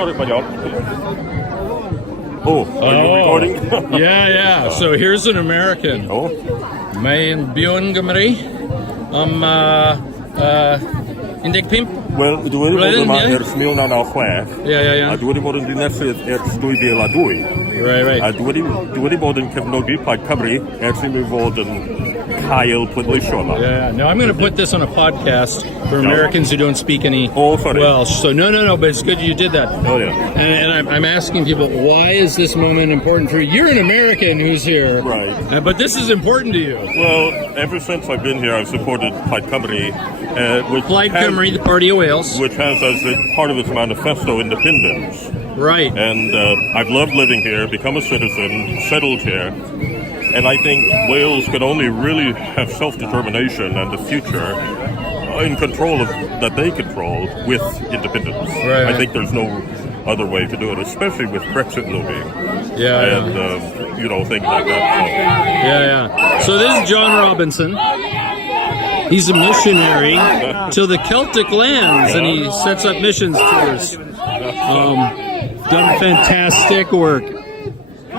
sorry, Panyal. Oh, are you recording? Yeah. So here's an American. Oh, Mijn Bjorn Gamri. Indik Pimp. wel, dwi wedi bod Blwyddyn, yma ie? ers 1996. Yeah. A dwi wedi bod yn ddinesydd ers 2002. Right. A dwi wedi bod yn cefnogi Plaid Cymru ers i mi fod yn cael pleidleisio yma. Yeah. Now I'm going to put this on a podcast for Americans who don't speak any Oh, sorry. Welsh. So no, but it's good you did that. Oh, yeah. And I'm asking people, why is this moment important for you? You're an American who's here. Right. But this is important to you. Well, ever since I've been here, I've supported Plaid Cymru, which Plaid has- Cymru, the Party of Wales. which has as part of its manifesto independence. Right. And I've loved living here, become a citizen, settled here. And I think Wales can only really have self-determination and a future in control of that they control with independence. Right. I think there's no other way to do it, especially with Brexit looming. Yeah. And, things like that. Yeah. So this is John Robinson. He's a missionary to the Celtic lands, and he sets up missions tours. Done fantastic work.